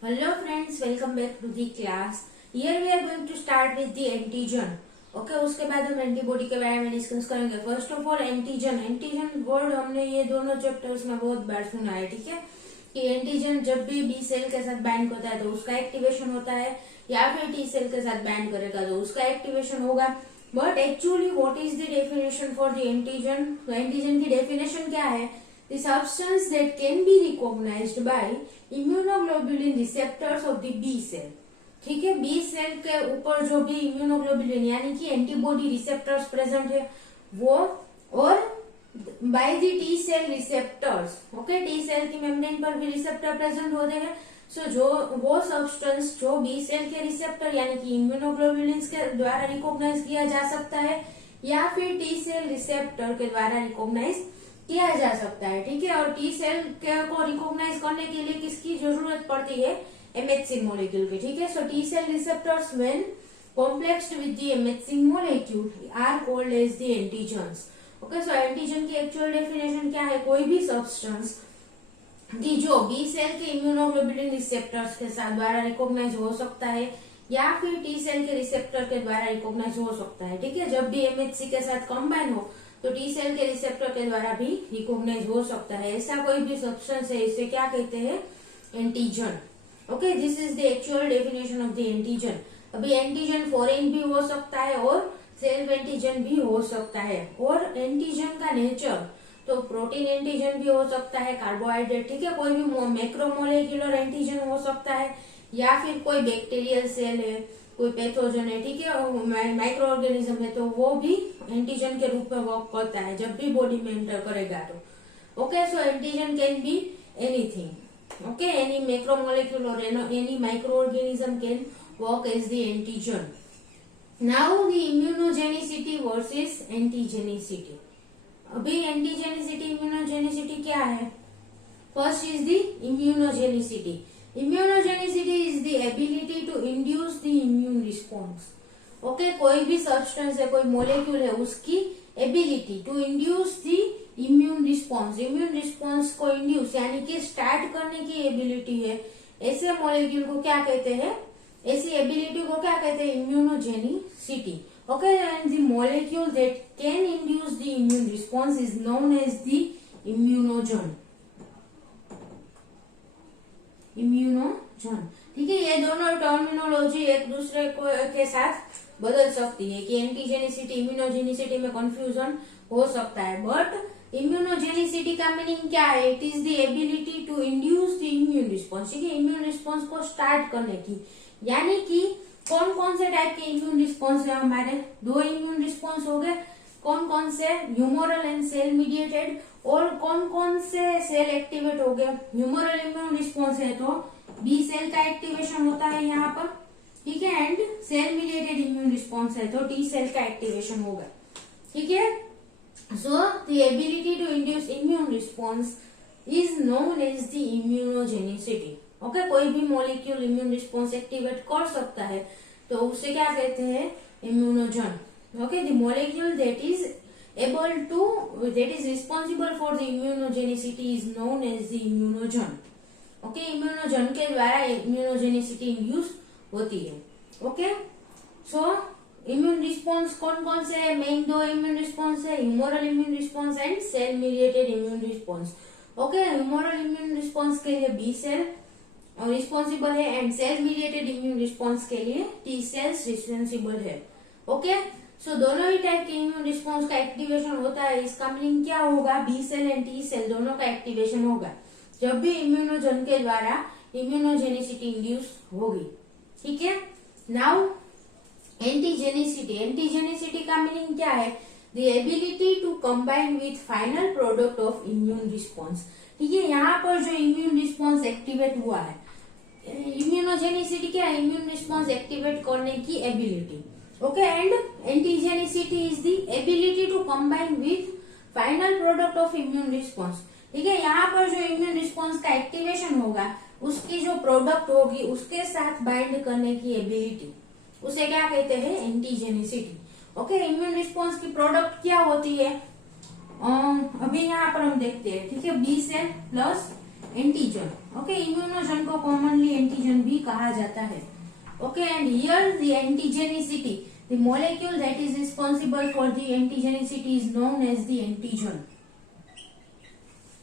Hello friends, welcome back to the class. Here we are going to start with the antigen. Okay उसके बाद हम antibody के बारे में डिस्कस करेंगे. First of all antigen word हमने ये दोनों चैप्टर्स में बहुत बार सुना है. ठीक है कि एंटीजन जब भी बी सेल के साथ बाइंड करता है तो उसका एक्टिवेशन होता है, या फिर टी सेल के साथ बाइंड करेगा तो उसका एक्टिवेशन होगा. But actually what is the definition for the antigen? Antigen की डेफिनेशन क्या है? The substance that can be recognized by immunoglobulin receptors of the B cell. ठीक है, बी सेल के ऊपर जो भी इम्यूनोग्लोबुलिन यानी कि एंटीबॉडी रिसेप्टर्स प्रेजेंट है वो, और by the T cell receptors. Okay, T cell की मेम्ब्रेन पर भी रिसेप्टर प्रेजेंट होते हैं. सो जो वो सब्सटेंस जो बी सेल के रिसेप्टर यानी कि इम्यूनोग्लोबुलिन के द्वारा रिकॉग्नाइज किया जा सकता है, या फिर टी सेल रिसेप्टर के द्वारा रिकॉग्नाइज किया जा सकता है. ठीक है, और टी सेल को रिकॉग्नाइज करने के लिए किसकी जरूरत पड़ती है? एमएचसी मॉलिक्यूल की. ठीक है, so T cell receptors when complexed with the MHC molecule are called as the antigens. Okay, so antigen की एक्चुअल डेफिनेशन क्या है? कोई भी सब्सटेंस की जो बी सेल के इम्यूनोग्लोबुलिन रिसेप्टर्स के साथ द्वारा रिकॉग्नाइज हो सकता है, या फिर टी सेल के रिसेप्टर के द्वारा रिकॉग्नाइज हो सकता है. ठीक है, जब भी एमएचसी के साथ कंबाइन हो तो टी सेल के रिसेप्टर के द्वारा भी रिकॉग्नाइज हो सकता है. ऐसा कोई भी सब्सटेंस है, इसे क्या कहते हैं? Antigen. Okay, this is the actual definition of the antigen. अभी एंटीजन फॉरेन भी हो सकता है और सेल्फ एंटीजन भी हो सकता है. और एंटीजन का नेचर तो प्रोटीन एंटीजन भी हो सकता है, कार्बोहाइड्रेट. ठीक है, कोई भी मैक्रोमोलेक्युलर एंटीजन हो सकता है, या फिर कोई बैक्टीरियल सेल है, कोई पैथोजन है. ठीक है, माइक्रो ऑर्गेनिज्म है, तो वो भी एंटीजन के रूप में वर्क करता है जब भी बॉडी में एंटर करेगा तो. Okay, so antigen can be anything. Okay, any macromolecule और any microorganism can work as the antigen. Now the immunogenicity versus antigenicity. अभी एंटीजेनिसिटी इम्यूनोजेनिसिटी क्या है? First is the immunogenicity. Immunogenicity is the ability to induce the immune response. Okay, कोई भी substance है, कोई molecule है, उसकी ability to induce the immune response. Immune response को इंड्यूस यानी कि स्टार्ट करने की एबिलिटी है. ऐसे मॉलिक्यूल को क्या कहते हैं? ऐसी एबिलिटी को क्या कहते हैं? Immunogenicity. Okay, and the molecule that can induce the immune response is known as the immunogen. Immunogen. ठीक है, ये दोनों टर्मिनोलॉजी एक दूसरे को के साथ बदल सकती है कि एंटीजेनिसिटी इम्यूनोजेनिसिटी में कंफ्यूजन हो सकता है. बट इम्यूनोजेनिसिटी का मीनिंग क्या है? It is the ability to induce the immune response. ठीक है, इम्यून रिस्पॉन्स को स्टार्ट करने की. यानी कि कौन कौन से टाइप के इम्यून रिस्पॉन्स है हमारे? दो इम्यून रिस्पॉन्स हो गए. कौन कौन से? Humoral and cell mediated. और कौन कौन से सेल एक्टिवेट हो गए? ह्यूमोरल इम्यून रिस्पॉन्स है तो बी सेल का एक्टिवेशन होता है यहाँ पर. ठीक है, and cell mediated immune response है तो टी सेल का एक्टिवेशन होगा. ठीक है, so the ability to induce immune response is known as the immunogenicity. Okay, कोई भी मॉलिक्यूल इम्यून रिस्पॉन्स एक्टिवेट कर सकता है तो उसे क्या कहते हैं? Immunogen. Okay, the molecule that is responsible for the immunogenicity is known as the immunogen. Okay, immunogen के द्वारा immunogenicity induce होती है. Okay, so immune response कौन कौन से है? मेन दो immune response है, humoral immune response and cell mediated immune response. Okay, humoral immune response के लिए B cell रिस्पॉन्सिबल है and cell mediated immune response के लिए टी सेल्स रिस्पॉन्सिबल है. ओके, सो दोनों ही टाइप के इम्यून रिस्पॉन्स का एक्टिवेशन होता है. इसका मीनिंग क्या होगा? B cell and T cell दोनों का एक्टिवेशन होगा जब भी इम्यूनोजन के द्वारा इम्यूनोजेनिसिटी इंड्यूस होगी. ठीक है, नाउ एंटीजेनिसिटी. एंटीजेनिसिटी का मीनिंग क्या है? The ability to combine with final product of immune response. ठीक है, यहाँ पर जो इम्यून रिस्पॉन्स एक्टिवेट हुआ है, इम्यूनोजेनिसिटी क्या है? इम्यून रिस्पॉन्स एक्टिवेट करने की ability. Okay, and antigenicity is the ability to combine with final product of immune response. ठीक है, यहाँ पर जो इम्यून रिस्पॉन्स का एक्टिवेशन होगा उसकी जो प्रोडक्ट होगी उसके साथ बाइंड करने की एबिलिटी, उसे क्या कहते हैं? एंटीजेनिसिटी. ओके, इम्यून रिस्पॉन्स की प्रोडक्ट क्या होती है? अभी यहाँ पर हम देखते हैं. ठीक है, B cell plus antigen. Okay, immunogen को कॉमनली एंटीजन भी कहा जाता है। Okay, and here the antigenicity, the molecule that is responsible for the antigenicity is known as the antigen.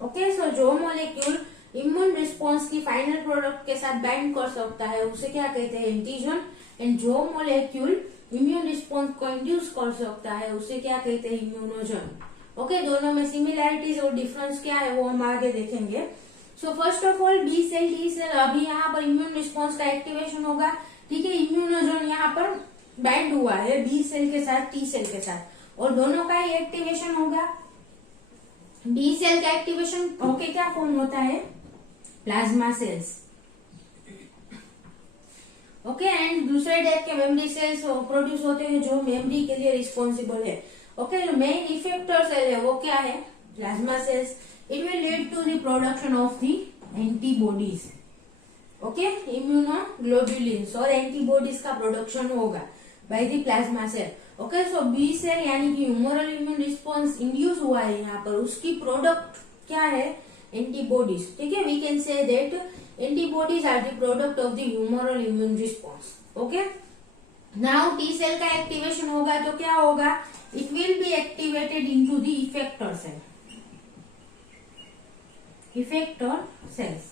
Okay, so जो मॉलिक्यूल इम्यून रिस्पॉन्स की final product के साथ bind कर सकता है उसे क्या कहते हैं, एंटीजन। एंड जो मॉलिक्यूल इम्यून रिस्पॉन्स को इंड्यूस कर सकता है उसे क्या कहते हैं, इम्यूनोजन। ओके, दोनों में सिमिलैरिटीज और डिफरेंस क्या है वो हम आगे देखेंगे। So first of all B cell, T cell, अभी यहाँ पर इम्यून रिस्पॉन्स का एक्टिवेशन होगा। ठीक है, इम्यूनोजन यहाँ पर बाइंड हुआ है बी सेल के साथ, टी सेल के साथ, और दोनों का ही एक्टिवेशन होगा। बी सेल का एक्टिवेशन होके क्या फॉर्म होता है, प्लाज्मा सेल्स। ओके, एंड दूसरे टाइप के मेमोरी सेल्स प्रोड्यूस होते हैं जो मेमोरी के लिए रिस्पॉन्सिबल है। ओके, जो मेन इफेक्टर सेल है वो क्या है, plasma cells. It will lead to the production of the antibodies. Okay, immunoglobulins और एंटीबॉडीज का प्रोडक्शन होगा by the plasma cell. Okay, so B cell यानी कि ह्यूमरल इम्यून रिस्पॉन्स इंड्यूस हुआ है यहाँ पर, उसकी प्रोडक्ट क्या है, एंटीबॉडीज। ठीक है, we can say that antibodies are the product of the humoral immune response. Okay, now T cell का एक्टिवेशन होगा तो क्या होगा, it will be activated into the effector cell, effector cells.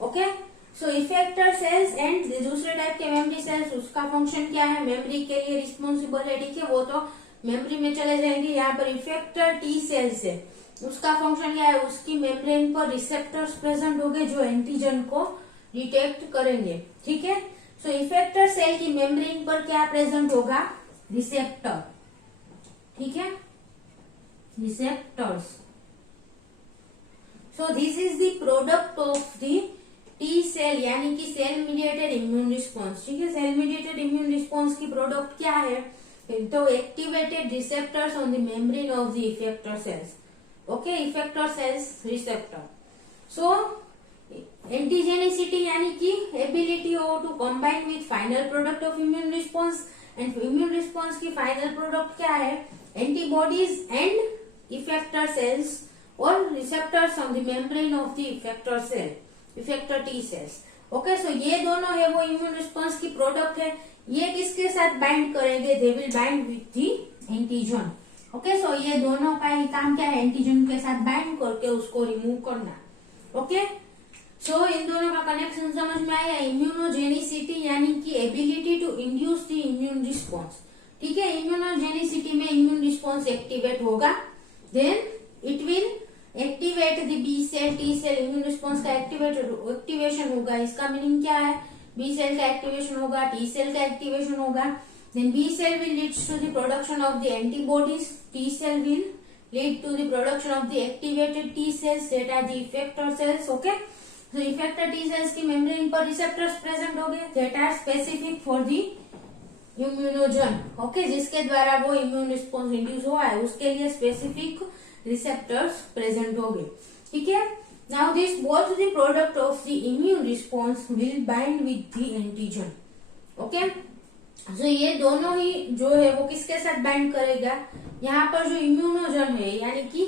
Okay, so effector cells and दूसरे type के memory cells, उसका function क्या है, मेमोरी के लिए रिस्पॉन्सिबल है। ठीक है, वो तो मेमोरी में चले जाएंगे। यहाँ पर इफेक्टर टी सेल्स है, उसका फंक्शन क्या है, उसकी मेम्ब्रेन पर रिसेप्टर्स प्रेजेंट होंगे जो एंटीजन को डिटेक्ट करेंगे। ठीक है, सो इफेक्टर सेल की मेम्ब्रेन पर क्या प्रेजेंट होगा, रिसेप्टर। ठीक है, receptors. So this is the product of the T cell यानी कि सेल मीडिएटेड इम्यून रिस्पॉन्स। ठीक है, सेल मीडिएटेड इम्यून रिस्पॉन्स की प्रोडक्ट क्या है, तो activated receptors on the membrane of the effector cells. Okay, effector cells receptor. So antigenicity यानी कि ability to combine with final product of immune response, and immune response की final product क्या है, antibodies and effector cells और receptors on the membrane of the effector cell, effector T cells. Okay, so ये दोनों है वो immune response की product है। ये किसके साथ बाइंड करेंगे, they will bind with the antigen. Okay, so ये दोनों का ही काम क्या है, एंटीजन के साथ बाइंड करके उसको रिमूव करना। ओके, सो इन दोनों का कनेक्शन समझ में आया। इम्यूनोजेनिसिटी यानी कि ability to induce the immune response. ठीक है, इम्यूनोजेनिसिटी में इम्यून रिस्पॉन्स एक्टिवेट होगा, then it will activate the B cell, T cell, immune response का एक्टिवेशन होगा। इसका मीनिंग क्या है, बी सेल का एक्टिवेशन होगा, टी सेल का एक्टिवेशन होगा, then B cell will lead to the production of the antibodies, T cell will lead to the production of the activated T cells that are the effector cells. Okay, so effector T cells की membrane पर receptors present हो गए that are specific for the immunogen. Okay, जिसके द्वारा वो immune response induce हुआ है उसके लिए specific receptors present हो गए। ठीक है, now this both the product of the immune response will bind with the antigen. Okay, तो ये दोनों ही जो है वो किसके साथ बाइंड करेगा, यहाँ पर जो इम्यूनोजन है यानी कि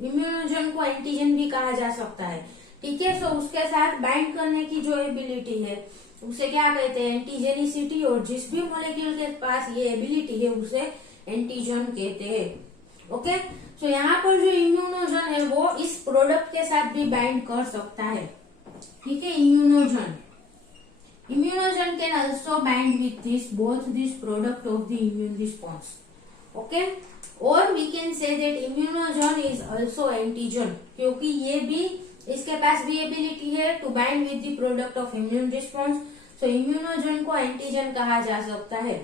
इम्यूनोजन को एंटीजन भी कहा जा सकता है। ठीक है, सो उसके साथ बाइंड करने की जो एबिलिटी है उसे क्या कहते हैं, एंटीजेनिसिटी, और जिस भी मॉलिक्यूल के पास ये एबिलिटी है उसे एंटीजन कहते हैं। ओके, सो यहाँ पर जो इम्यूनोजन है वो इस प्रोडक्ट के साथ भी बाइंड कर सकता है। ठीक है, immunogen can also bind with both this product of the immune response. Okay, or we can say that immunogen is also antigen, क्योंकि ये भी इसके पास भी एबिलिटी है to bind with the product of immune response. So immunogen को antigen कहा जा सकता है।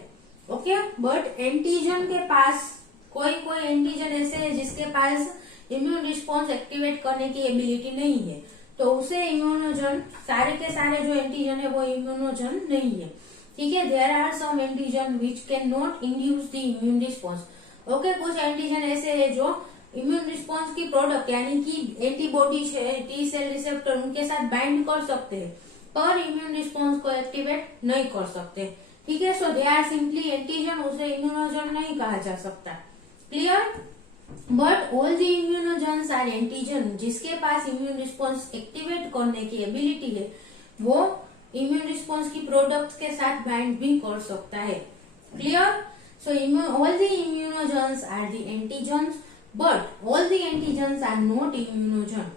ओके, बट एंटीजन के पास कोई एंटीजन ऐसे है जिसके पास इम्यून रिस्पॉन्स एक्टिवेट करने की एबिलिटी नहीं है, तो उसे इम्यूनोजन, सारे के सारे जो एंटीजन है वो इम्यूनोजन नहीं है। ठीक है, there are some antigen which can not induce the immune response. Okay, कुछ एंटीजन ऐसे है जो इम्यून रिस्पॉन्स की प्रोडक्ट यानी कि एंटीबॉडी टी सेल रिसेप्टर उनके साथ बाइंड कर सकते हैं पर इम्यून रिस्पॉन्स को एक्टिवेट नहीं कर सकते। ठीक है, so they are simply antigen, उसे इम्यूनोजन नहीं कहा जा सकता। Clear, but all the immunogens are antigen, जिसके पास इम्यून रिस्पॉन्स एक्टिवेट करने की एबिलिटी है वो इम्यून रिस्पॉन्स की प्रोडक्ट्स के साथ बाइंड भी कर सकता है। Clear? So all the immunogens are the antigens but all the antigens are not immunogen.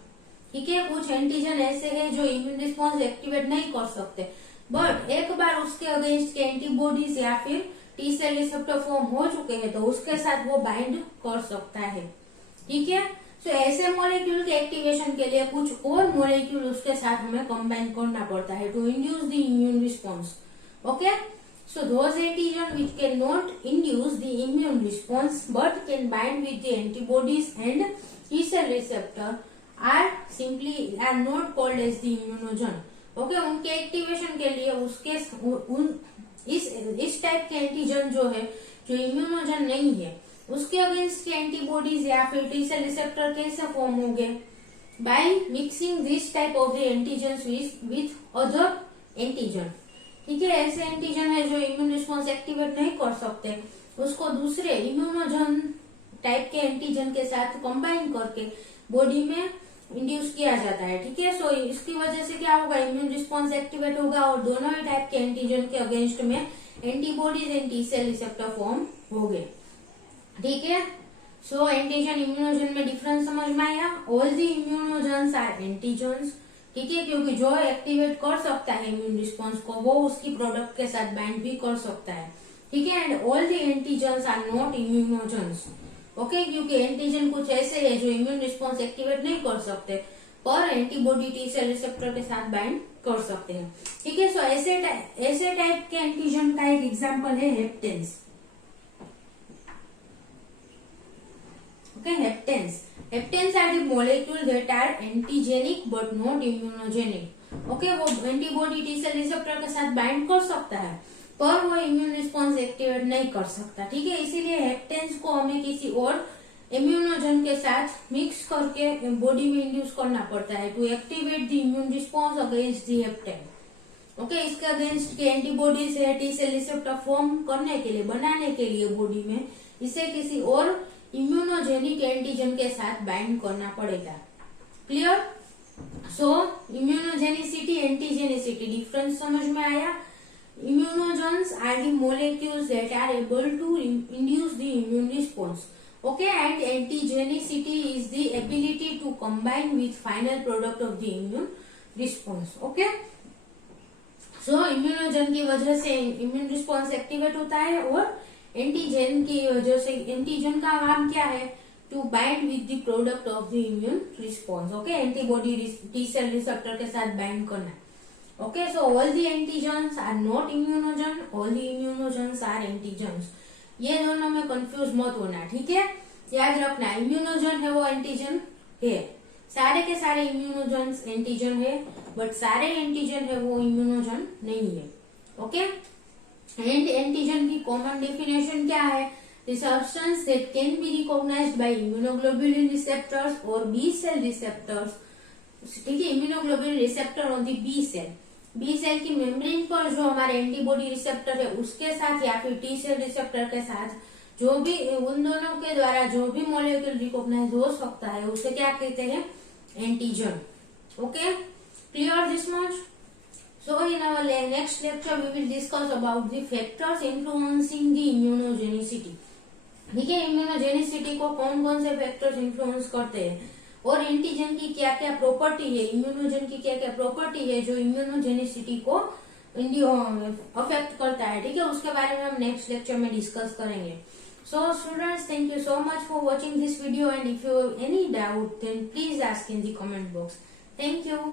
ठीक है, कुछ एंटीजन ऐसे हैं जो इम्यून रिस्पॉन्स एक्टिवेट नहीं कर सकते, बट एक बार उसके अगेंस्ट के एंटीबॉडीज या फिर टी सेल रिसेप्टर फॉर्म हो चुके हैं तो उसके साथ वो बाइंड कर सकता है। ठीक है, सो ऐसे मॉलिक्यूल के एक्टिवेशन के लिए कुछ और मॉलिक्यूल उसके साथ हमें कंबाइन करना पड़ता है to induce the immune response. Okay, so those antigen which can not induce the immune response but can bind with the antibodies and T cell receptor are not called as the immunogen. Okay, उनके activation के लिए इस type के antigen जो है जो immunogen नहीं है उसके अगेंस्ट के एंटीबॉडीज या फिर टी सेल रिसेप्टर कैसे फॉर्म होंगे? By mixing this type of the antigens with other antigen. ठीक है, ऐसे एंटीजन है जो इम्यून रिस्पॉन्स एक्टिवेट नहीं कर सकते, उसको दूसरे इम्यूनोजन टाइप के एंटीजन के साथ कंबाइन करके बॉडी में इंड्यूस किया जाता है। ठीक है, सो इसकी वजह से क्या होगा? इम्यून रिस्पॉन्स एक्टिवेट होगा और दोनों ही टाइप के एंटीजन के अगेंस्ट में antibodies and T cell receptor form हो गए। ठीक है, सो एंटीजन इम्यूनोजन में डिफरेंस समझ में आया? All the immunogens are antigens. ठीक है, क्योंकि जो एक्टिवेट कर सकता है इम्यून रिस्पॉन्स को वो उसकी प्रोडक्ट के साथ बाइंड भी कर सकता है। ठीक है, and all the antigens are not immunogens. Okay, क्योंकि एंटीजन कुछ ऐसे है जो इम्यून रिस्पॉन्स एक्टिवेट नहीं कर सकते पर एंटीबॉडी टी सेल रिसेप्टर के साथ बाइंड कर सकते हैं। ठीक है, सो ऐसे टाइप के एंटीजन का एक एग्जांपल है हेप्टेन्स। Okay, heptans are the molecule that are antigenic but not immunogenic. Okay, वो एंटीबॉडी टी सेल रिसेप्टर के साथ बाइंड कर सकता है पर वो इम्यून रिस्पॉन्स एक्टिवेट नहीं कर सकता। ठीक है, इसीलिए हेप्टेन्स को हमें किसी और इम्यूनोजन के साथ मिक्स करके बॉडी में इंड्यूस करना पड़ता है to activate the immune response against the hapten. Okay, इसके अगेंस्ट के एंटीबॉडीज है टी सेल रिसेप्टर फॉर्म करने के लिए, बनाने के लिए बॉडी में इसे किसी और इम्यूनोजेनिक एंटीजन के साथ बाइंड करना पड़ेगा। Clear? So immunogenicity antigenicity difference समझ में आया? Immunogens are the molecules that are able to induce the immune response. Okay, and antigenicity is the ability to combine with final product of the immune response. Okay, so immunogen की वजह से immune response activate होता है और antigen की वजह से antigen का काम क्या है? To bind with the product of the immune response. Okay, antibody T cell receptor के साथ बाइंड करना। Okay, so all the antigens are not immunogen, all the immunogens are antigens. ये दोनों में कंफ्यूज मत होना। ठीक है, याद रखना इम्यूनोजन है वो एंटीजन है, सारे के सारे इम्यूनोजन्स एंटीजन है बट सारे एंटीजन है वो इम्यूनोजन नहीं है। ओके, एंड एंटीजन की कॉमन डेफिनेशन क्या है? The substance that can be recognized by immunoglobulin receptors और बी सेल रिसेप्टर्स। ठीक है, immunoglobulin receptor on the B cell की मेम्ब्रेन पर जो हमारे एंटीबॉडी रिसेप्टर है उसके साथ या फिर टी सेल रिसेप्टर के साथ जो भी उन दोनों के द्वारा जो भी मॉलिक्यूल रिकॉग्नाइज हो सकता है उसे क्या कहते हैं? Antigen. Okay, clear this much? So in our next lecture we will discuss about the factors influencing the immunogenicity. ठीक है, इम्यूनोजेनिसिटी को कौन कौन से फैक्टर्स इन्फ्लुएंस करते हैं और एंटीजन की क्या क्या प्रॉपर्टी है, इम्यूनोजन की क्या क्या प्रॉपर्टी है जो इम्यूनोजेनिसिटी को अफेक्ट करता है। ठीक है, उसके बारे में हम नेक्स्ट लेक्चर में डिस्कस करेंगे। So students, thank you so much for watching this video and if you have any doubt then please ask in the comment box. Thank you.